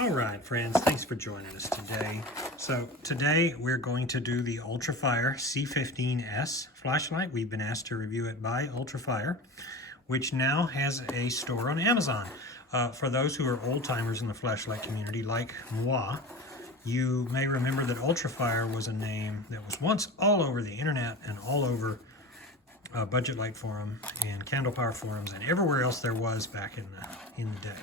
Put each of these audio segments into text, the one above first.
All right, friends, thanks for joining us today. So today we're going to do the Ultrafire C15S flashlight. We've been asked to review it by Ultrafire, which now has a store on Amazon. For those who are old-timers in the flashlight community like moi, you may remember that Ultrafire was a name that was once all over the internet and all over Budget Light Forum and Candle Power forums and everywhere else there was back in the day.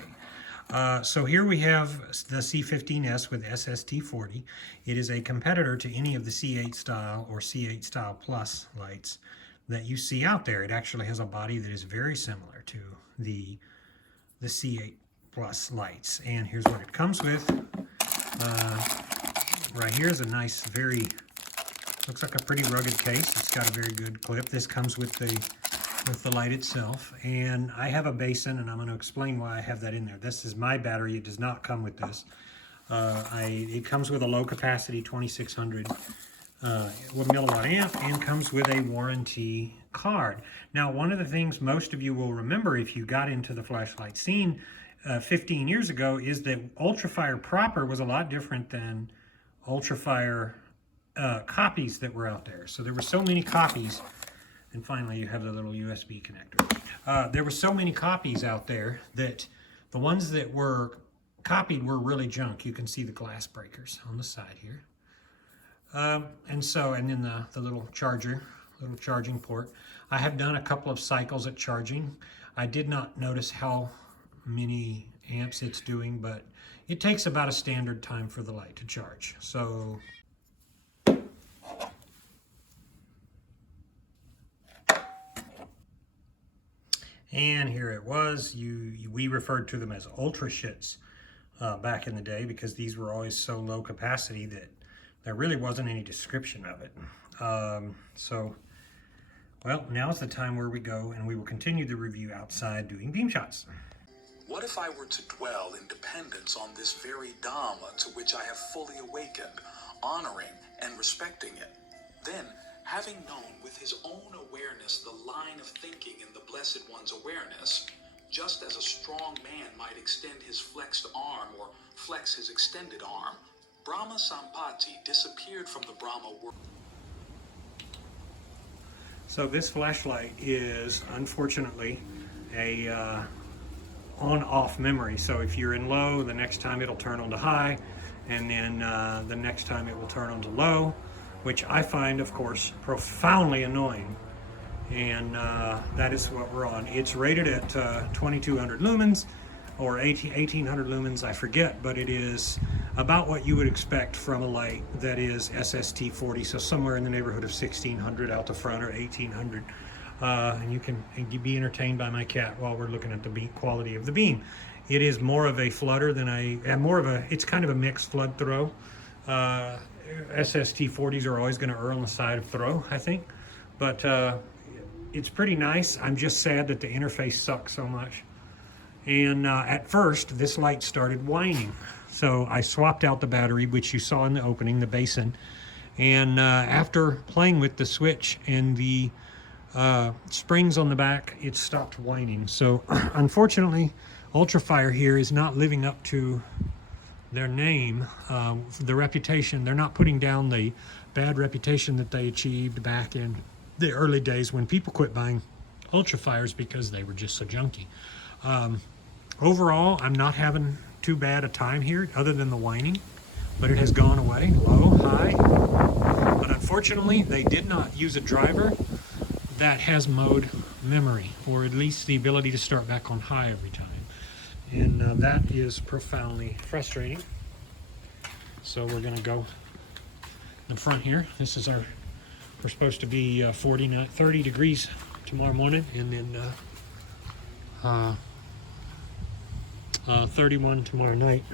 So here we have the C15S with SST40. It is a competitor to any of the C8 style or C8 style plus lights that you see out there. It actually has a body that is very similar to the C8 plus lights. And here's what it comes with. Right here is a nice, looks like a pretty rugged case. It's got a very good clip. This comes with the light itself, and I have a basin, and I'm going to explain why I have that in there. This is my battery. It does not come with this. It comes with a low capacity 2600 milliwatt amp and comes with a warranty card. Now, one of the things most of you will remember if you got into the flashlight scene 15 years ago is that Ultrafire proper was a lot different than Ultrafire copies that were out there. So there were so many copies. And finally, you have the little USB connector. There were so many copies out there that the ones that were copied were really junk. You can see the glass breakers on the side here. And then the little charging port. I have done a couple of cycles at charging. I did not notice how many amps it's doing, but it takes about a standard time for the light to charge. So and here it was. We referred to them as ultra shits back in the day because these were always so low capacity that there really wasn't any description of it. Well, now's the time where we go and we will continue the review outside doing beam shots. What if I were to dwell in dependence on this very Dharma to which I have fully awakened, honoring and respecting it? Then, having known with his own awareness the line of thinking in the Blessed One's awareness, just as a strong man might extend his flexed arm or flex his extended arm, Brahma Sampati disappeared from the Brahma world. So this flashlight is unfortunately a on-off memory. So if you're in low, the next time it'll turn on to high, and then the next time it will turn on to low, which I find, of course, profoundly annoying. And that is what we're on. It's rated at 2200 lumens or 1800 lumens, I forget, but it is about what you would expect from a light that is SST40, so somewhere in the neighborhood of 1600 out the front or 1800. And you can be entertained by my cat while we're looking at the quality of the beam. It is more of a flutter than it's kind of a mixed flood throw. SST40s are always going to err on the side of throw, I think, but it's pretty nice. I'm just sad that the interface sucks so much. And at first, this light started whining. So I swapped out the battery, which you saw in the opening, the basin. And after playing with the switch and the springs on the back, it stopped whining. So unfortunately, Ultrafire here is not living up to their name, the reputation. They're not putting down the bad reputation that they achieved back in the early days when people quit buying Ultrafires because they were just so junky. Overall, I'm not having too bad a time here other than the whining, but it has gone away, low, high. But unfortunately, they did not use a driver that has mode memory, or at least the ability to start back on high every time. And that is profoundly frustrating. So we're going to go in the front here. This is we're supposed to be 30 degrees tomorrow morning, and then 31 tomorrow night.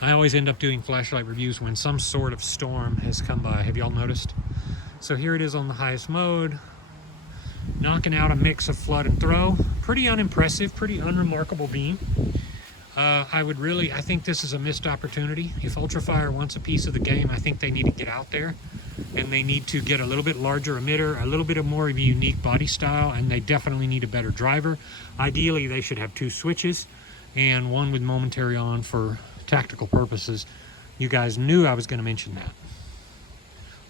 I always end up doing flashlight reviews when some sort of storm has come by. Have y'all noticed? So here it is on the highest mode, knocking out a mix of flood and throw. Pretty unimpressive, pretty unremarkable beam. I think this is a missed opportunity. If Ultrafire wants a piece of the game, I think they need to get out there and they need to get a little bit larger emitter, a little bit more of a unique body style, and they definitely need a better driver. Ideally, they should have two switches and one with momentary on for tactical purposes, you guys knew I was going to mention that.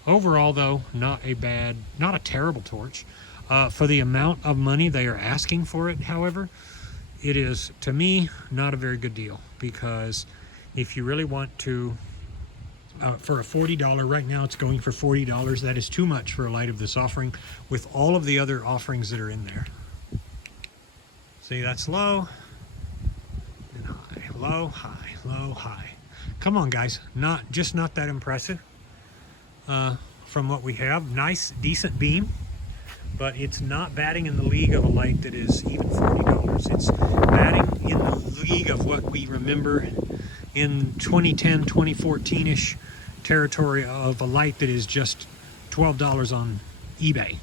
Overall, though, not a terrible torch. For the amount of money they are asking for it, however, it is, to me, not a very good deal, because if you really want to, for a $40, right now it's going for $40, that is too much for a light of this offering with all of the other offerings that are in there. See, that's low and high, low, high, low, high. Come on, guys, not that impressive from what we have. Nice, decent beam, but it's not batting in the league of a light that is even $40. It's batting in the league of what we remember in 2010, 2014-ish territory of a light that is just $12 on eBay,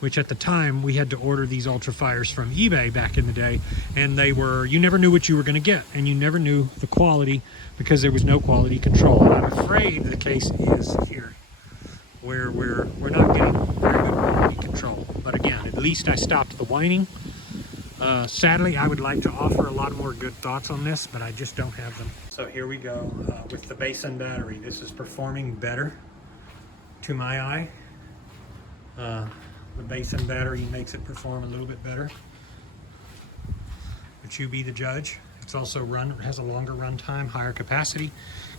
which at the time we had to order these Ultrafires from eBay back in the day, and they were, you never knew what you were going to get, and you never knew the quality because there was no quality control. And I'm afraid the case is here, where we're not getting very good quality control. But again, at least I stopped the whining. Sadly, I would like to offer a lot more good thoughts on this, but I just don't have them. So here we go with the basin battery. This is performing better to my eye. The basin battery makes it perform a little bit better, but you be the judge. It's also has a longer run time, higher capacity.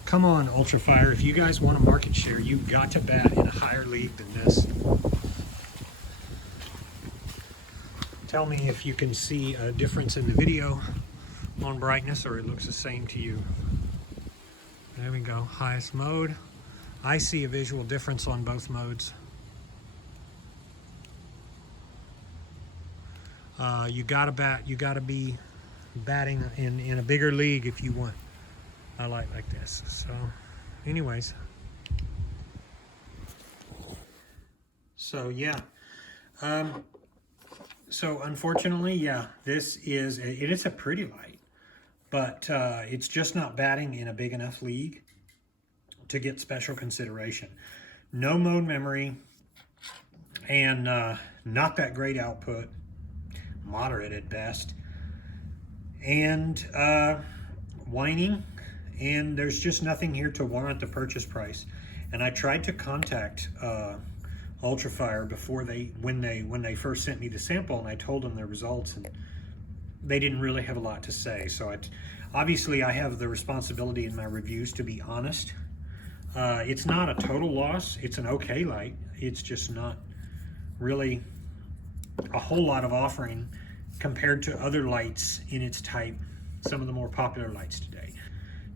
Come on, Ultrafire, if you guys want a market share, you've got to bat in a higher league than this. Tell me if you can see a difference in the video on brightness, or it looks the same to you. There we go, highest mode. I see a visual difference on both modes. You gotta be batting in a bigger league if you want a light like this. So anyways, so yeah, so unfortunately, yeah, it is a pretty light, but it's just not batting in a big enough league to get special consideration. No mode memory, and not that great output, moderate at best, and whining, and there's just nothing here to warrant the purchase price. And I tried to contact Ultrafire before when they first sent me the sample, and I told them their results, and they didn't really have a lot to say. So obviously I have the responsibility in my reviews to be honest. It's not a total loss. It's an okay light. It's just not really a whole lot of offering compared to other lights in its type, some of the more popular lights today.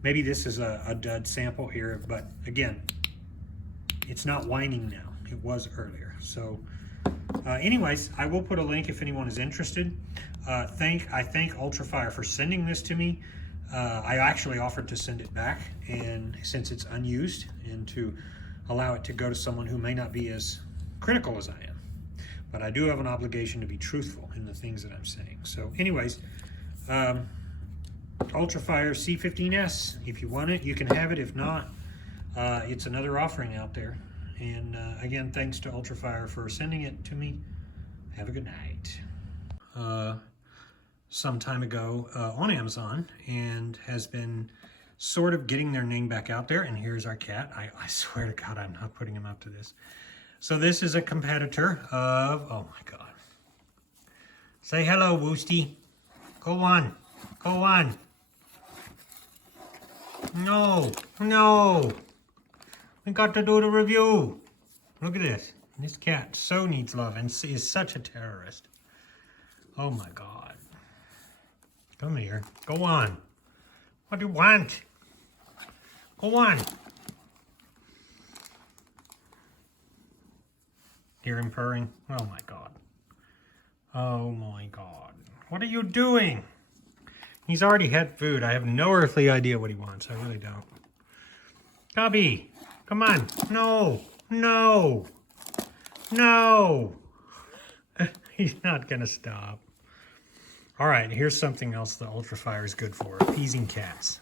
Maybe this is a dud sample here, but again, it's not whining now. It was earlier. So anyways, I will put a link if anyone is interested. I thank Ultrafire for sending this to me. I actually offered to send it back, and since it's unused, and to allow it to go to someone who may not be as critical as I am. But I do have an obligation to be truthful in the things that I'm saying. So anyways, Ultrafire C15S, if you want it, you can have it. If not, it's another offering out there. And again, thanks to Ultrafire for sending it to me. Have a good night. Some time ago on Amazon, and has been sort of getting their name back out there. And here's our cat. I swear to God, I'm not putting him up to this. So this is a competitor of, oh my God. Say hello, Woosty. Go on, go on. No, no. We got to do the review. Look at this. This cat so needs love and is such a terrorist. Oh my God. Come here. Go on. What do you want? Go on. Hear him purring? Oh my God. Oh my God. What are you doing? He's already had food. I have no earthly idea what he wants. I really don't. Cubby, come on. No, no, no. He's not gonna stop. All right, here's something else the Ultrafire is good for. Appeasing cats.